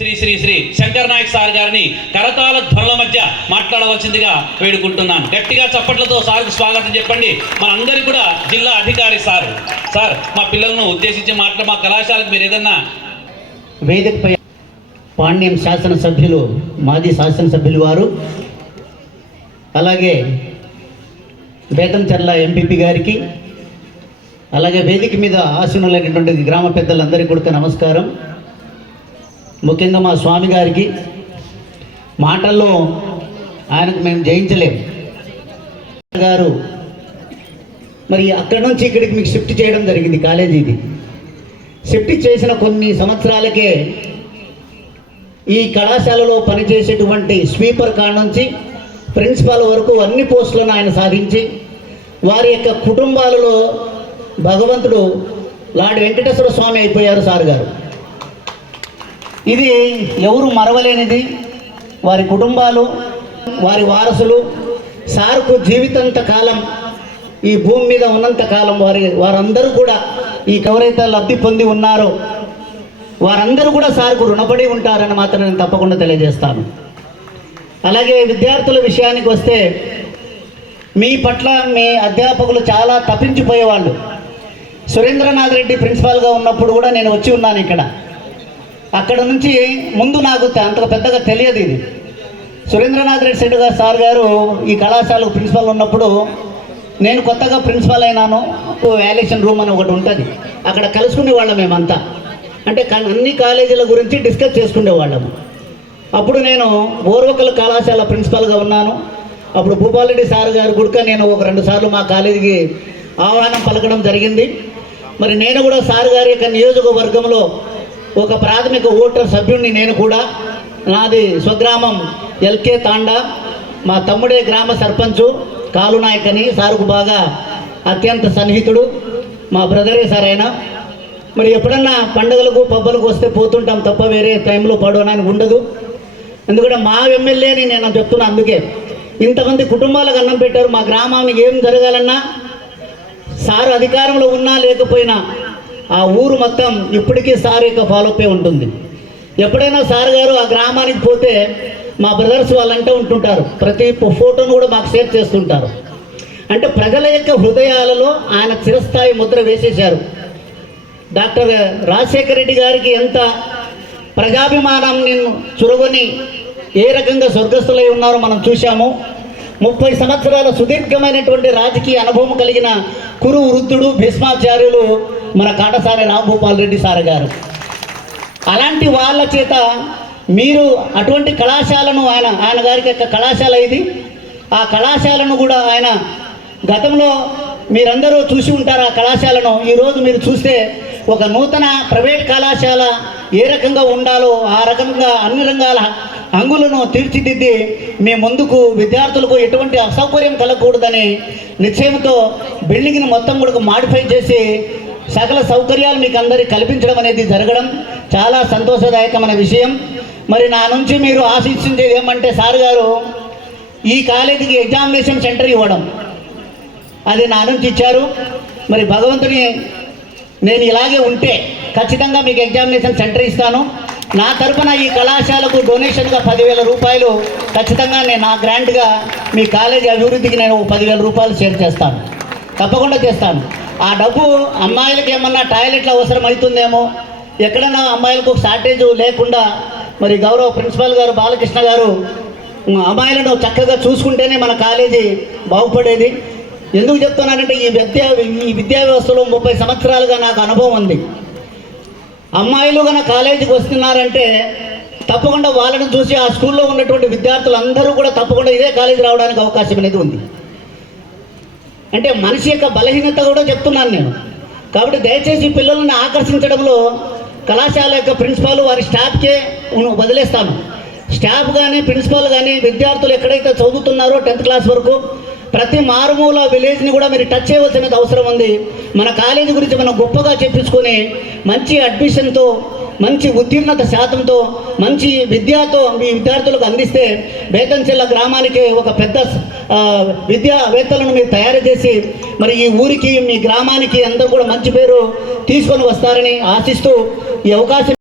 Shri Shri Shri Shankar Naik sir గారిని కరతాల ధ్వనుల మధ్య మాట్లాడవలసిందిగా వేడుకుంటున్నాను. గట్టిగా చప్పట్లతో సార్కు స్వాగతం చెప్పండి. మనందరి కూడా జిల్లా అధికారి సార్. సార్ మా పిల్లలను ఉద్దేశించి మాట్లాడ మా కళాశాలకు మీరు ఏదన్నా వేదికపై పాండ్యం శాసనసభ్యులు మాజీ శాసనసభ్యులు వారు అలాగే బేతంచెర్ల ఎంపీపీ గారికి అలాగే వేదిక మీద ఆసీనులైనటువంటి గ్రామ పెద్దలందరికీ కూడా నమస్కారం. ముఖ్యంగా మా స్వామి గారికి మాటల్లో ఆయనకు మేము జయించలేం. గారు మరి అక్కడి నుంచి ఇక్కడికి మీకు షిఫ్ట్ చేయడం జరిగింది కాలేజీది షిఫ్ట్ చేసిన కొన్ని సంవత్సరాలకే ఈ కళాశాలలో పనిచేసేటువంటి స్వీపర్ కాడ నుంచి ప్రిన్సిపాల్ వరకు అన్ని పోస్టులను ఆయన సాధించి వారి యొక్క కుటుంబాలలో భగవంతుడు లార్డ్ వెంకటేశ్వర స్వామి అయిపోయారు సార్ గారు. ఇది ఎవరు మరవలేనిది? వారి కుటుంబాలు వారి వారసులు సార్కు జీవితంత కాలం ఈ భూమి మీద ఉన్నంత కాలం వారి వారందరూ కూడా ఈ ఎవరైతే లబ్ధి పొంది ఉన్నారో వారందరూ కూడా సార్కు రుణపడి ఉంటారని మాత్రం నేను తప్పకుండా తెలియజేస్తాను. అలాగే విద్యార్థుల విషయానికి వస్తే మీ పట్ల మీ అధ్యాపకులు చాలా తప్పించిపోయేవాళ్ళు. సురేంద్రనాథ్ రెడ్డి ప్రిన్సిపాల్గా ఉన్నప్పుడు కూడా నేను వచ్చి ఉన్నాను ఇక్కడ. అక్కడ నుంచి ముందు నాకు అంత పెద్దగా తెలియదు ఇది. సురేంద్రనాథ్ రెడ్డి సెడ్డి గారు సార్ గారు ఈ కళాశాలకు ప్రిన్సిపల్ ఉన్నప్పుడు నేను కొత్తగా ప్రిన్సిపల్ అయినాను. వ్యాలేషన్ రూమ్ అని ఒకటి ఉంటుంది. అక్కడ కలుసుకునే వాళ్ళం మేమంతా. అంటే అన్ని కాలేజీల గురించి డిస్కస్ చేసుకునే వాళ్ళము. అప్పుడు నేను ఓర్వకల్ కళాశాల ప్రిన్సిపల్గా ఉన్నాను. అప్పుడు భూపాలరెడ్డి సార్ గారు కూడా నేను ఒక రెండు సార్లు మా కాలేజీకి ఆహ్వానం పలకడం జరిగింది. మరి నేను కూడా సార్ గారి యొక్క నియోజకవర్గంలో ఒక ప్రాథమిక ఓటర్ సభ్యుడిని నేను కూడా. నాది స్వగ్రామం ఎల్కే తాండా. మా తమ్ముడే గ్రామ సర్పంచు కాలునాయక్ అని సార్కు బాగా అత్యంత సన్నిహితుడు మా బ్రదరే సార్ ఆయన. మరి ఎప్పుడన్నా పండుగలకు పబ్బలకు వస్తే పోతుంటాం తప్ప వేరే టైంలో పడవడానికి ఉండదు. ఎందుకంటే మా ఎమ్మెల్యేని నేను చెప్తున్నా అందుకే. ఇంతమంది కుటుంబాలకు అన్నం పెట్టారు మా గ్రామానికి ఏం జరగాలన్నా సారు అధికారంలో ఉన్నా లేకపోయినా ఆ ఊరు మొత్తం ఇప్పటికీ సార్ యొక్క ఫాలోపే ఉంటుంది. ఎప్పుడైనా సార్ గారు ఆ గ్రామానికి పోతే మా బ్రదర్స్ వాళ్ళంటే ఉంటుంటారు. ప్రతి ఫోటోను కూడా మాకు షేర్ చేస్తుంటారు. అంటే ప్రజల యొక్క హృదయాలలో ఆయన చిరస్థాయి ముద్ర వేసేశారు. డాక్టర్ రాజశేఖర రెడ్డి గారికి ఎంత ప్రజాభిమానం నిన్ను చురగొని ఏ రకంగా స్వర్గస్థులై ఉన్నారో మనం చూశాము. ముప్పై సంవత్సరాల సుదీర్ఘమైనటువంటి రాజకీయ అనుభవం కలిగిన కురు వృద్ధుడు భీష్మాచార్యులు మన కాటసారి రాంభూపాల్ రెడ్డి సార్ గారు. అలాంటి వాళ్ళ చేత మీరు అటువంటి కళాశాలను ఆయన ఆయన గారికి యొక్క కళాశాల ఇది. ఆ కళాశాలను కూడా ఆయన గతంలో మీరందరూ చూసి ఉంటారు ఆ కళాశాలను. ఈరోజు మీరు చూస్తే ఒక నూతన ప్రైవేట్ కళాశాల ఏ రకంగా ఉండాలో ఆ రకంగా అన్ని రంగాల అంగులను తీర్చిదిద్ది మీ ముందుకు విద్యార్థులకు ఎటువంటి అసౌకర్యం కలగకూడదని నిశ్చయంతో బిల్డింగ్ని మొత్తం కూడా మాడిఫై చేసి సకల సౌకర్యాలు మీకు అందరికి కల్పించడం అనేది జరగడం చాలా సంతోషదాయకమైన విషయం. మరి నా నుంచి మీరు ఆశించేది ఏమంటే సార్ గారు ఈ కాలేజీకి ఎగ్జామినేషన్ సెంటర్ ఇవ్వడం. అది నా నుంచి ఇచ్చారు. మరి భగవంతుని నేను ఇలాగే ఉంటే ఖచ్చితంగా మీకు ఎగ్జామినేషన్ సెంటర్ ఇస్తాను. నా తరపున ఈ కళాశాలకు డొనేషన్గా పదివేల రూపాయలు ఖచ్చితంగా నేను నా గ్రాంట్గా మీ కాలేజీ అభివృద్ధికి నేను పదివేల రూపాయలు షేర్ చేస్తాను. తప్పకుండా చేస్తాను. ఆ డబ్బు అమ్మాయిలకి ఏమన్నా టాయిలెట్లు అవసరం అవుతుందేమో ఎక్కడన్నా అమ్మాయిలకు షార్టేజ్ లేకుండా మరి గౌరవ ప్రిన్సిపాల్ గారు బాలకృష్ణ గారు అమ్మాయిలను చక్కగా చూసుకుంటేనే మన కాలేజీ బాగుపడేది. ఎందుకు చెప్తున్నానంటే ఈ విద్యా ఈ విద్యా వ్యవస్థలో ముప్పై సంవత్సరాలుగా నాకు అనుభవం ఉంది. అమ్మాయిలు కనుక కాలేజీకి వస్తున్నారంటే తప్పకుండా వాళ్ళని చూసి ఆ స్కూల్లో ఉన్నటువంటి విద్యార్థులందరూ కూడా తప్పకుండా ఇదే కాలేజీ రావడానికి అవకాశం అనేది ఉంది. అంటే మనిషి యొక్క బలహీనత కూడా చెప్తున్నాను నేను. కాబట్టి దయచేసి పిల్లల్ని ఆకర్షించడంలో కళాశాల యొక్క ప్రిన్సిపాల్ వారి స్టాఫ్కే వదిలేస్తాను. స్టాఫ్ కానీ ప్రిన్సిపాల్ కానీ విద్యార్థులు ఎక్కడైతే చదువుతున్నారో టెన్త్ క్లాస్ వరకు ప్రతి మారుమూల విలేజ్ని కూడా మీరు టచ్ చేయవలసిన అవసరం ఉంది. మన కాలేజీ గురించి మనం గొప్పగా చెప్పించుకొని మంచి అడ్మిషన్తో మంచి ఉత్తీర్ణత శాతంతో మంచి విద్యతో మీ విద్యార్థులకు అందిస్తే బేతంచెల్ల గ్రామానికి ఒక పెద్ద విద్యావేత్తలను మీరు తయారు చేసి మరి ఈ ఊరికి మీ గ్రామానికి అందరూ కూడా మంచి పేరు తీసుకొని వస్తారని ఆశిస్తూ ఈ అవకాశం